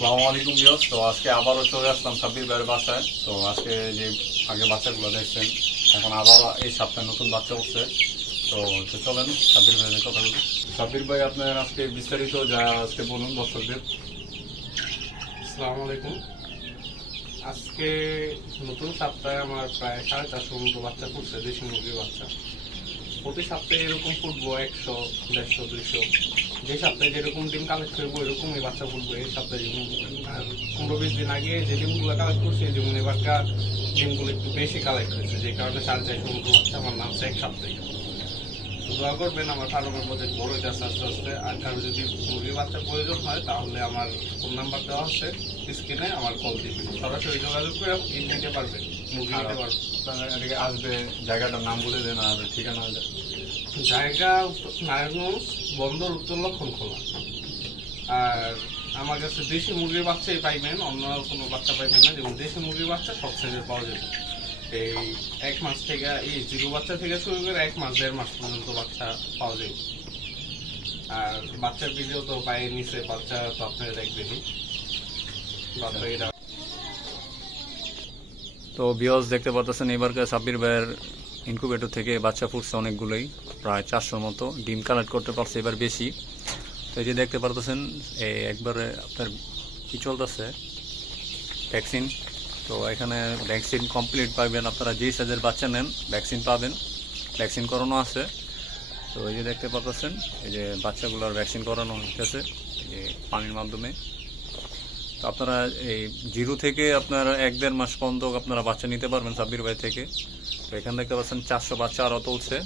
আসসালামু আলাইকুম বিয়স তো আজকে আবারও চলে আসলাম সাব্বির ভাইয়ের বাসায়। তো আজকে যে আগে বাচ্চাগুলো দেখছেন, এখন আবারও এই সপ্তাহে নতুন বাচ্চা উঠছে। তো চলেন সাব্বির ভাইয়ের কথা বলি। সাব্বির ভাই, আপনার আজকে বিস্তারিত যা আজকে বলুন দর্শকদের। আসসালামু আলাইকুম। আজকে নতুন সপ্তাহে আমার প্রায় সাড়ে চারশো মতো বাচ্চা ফুটছে দেশি মুরগির বাচ্চা। প্রতি সপ্তাহে এরকম ফুটবো একশো, দেড়শো, দুইশো। যে সপ্তাহে যেরকম ডিম কালেক্ট করব এরকমই বাচ্চা বলব এই সপ্তাহে যেমন। পনেরো বিশ দিন আগে যে ডিমগুলো কালেক্ট করছে যেমন এবারকার ডিমগুলো একটু বেশি কালেক্ট হয়েছে, যে কারণে সাড়ে চারশো মতো বাচ্চা, আমার নামছে এক সপ্তাহে। দোয়া করবেন আমার ফার্মের বাজেট বড় যাচ্ছে আস্তে আস্তে আর কারও যদি মুরগির বাচ্চা প্রয়োজন হয় তাহলে আমার ফোন নাম্বার দেওয়া আছে স্ক্রিনে আমার কল দিবেন। সরাসরি যোগাযোগ করে আপনি নিতে পারবেন মুরগি নিতে পারবেন। এদিকে আসবে জায়গাটার নাম বলে দেন আর ঠিকানা জায়গা নারায়ণগঞ্জ বন্দর উত্তর লক্ষণ খোলা আর আমার কাছে দেশি মুরগির বাচ্চাই পাইবেন অন্য কোনো বাচ্চা পাইবেন না যেমন দেশি মুরগির বাচ্চা সব সাইজের পাওয়া যাবে। এই এক মাস থেকে, এই জিরো বাচ্চা থেকে শুরু করে এক মাস, দেড় মাস পর্যন্ত বাচ্চা পাওয়া যাবে আর বাচ্চার ভিডিও তো পায়ে নিচে, বাচ্চা তো আপনারা দেখবেনই। তো বিয়স দেখতে পাচ্ছেন এবারকার সাব্বির ভাইয়ের ইনকুবেটর থেকে বাচ্চা ফুটছে অনেকগুলোই, প্রায় চারশোর মতো। ডিম কালেক্ট করতে পারছে এবার বেশি। তো এই যে দেখতে পারতেছেন একবারে আপনার কি চলতেছে? ভ্যাকসিন তো এখানে ভ্যাকসিন কমপ্লিট পাবেন আপনারা যেই সাইজের বাচ্চা নেন ভ্যাকসিন পাবেন। ভ্যাকসিন করানো আছে। তো এই যে দেখতে পাচ্ছেন, এই যে বাচ্চাগুলোর ভ্যাকসিন করানো হচ্ছে এই যে পানির মাধ্যমে। তো আপনারা এই জিরো থেকে আপনার এক দেড় মাস পর্যন্ত আপনারা বাচ্চা নিতে পারবেন সাব্বির ভাই থেকে। তো এখান থেকে পাচ্ছেন, চারশো বাচ্চা আরও তুলছে।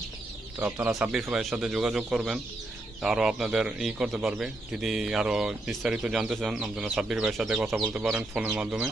তো আপনারা সাব্বির ভাইয়ের সাথে যোগাযোগ করবেন আরও আপনাদের ই করতে পারবে। যদি আরও বিস্তারিত জানতে চান, আপনারা সাব্বির ভাইয়ের সাথে কথা বলতে পারেন ফোনের মাধ্যমে।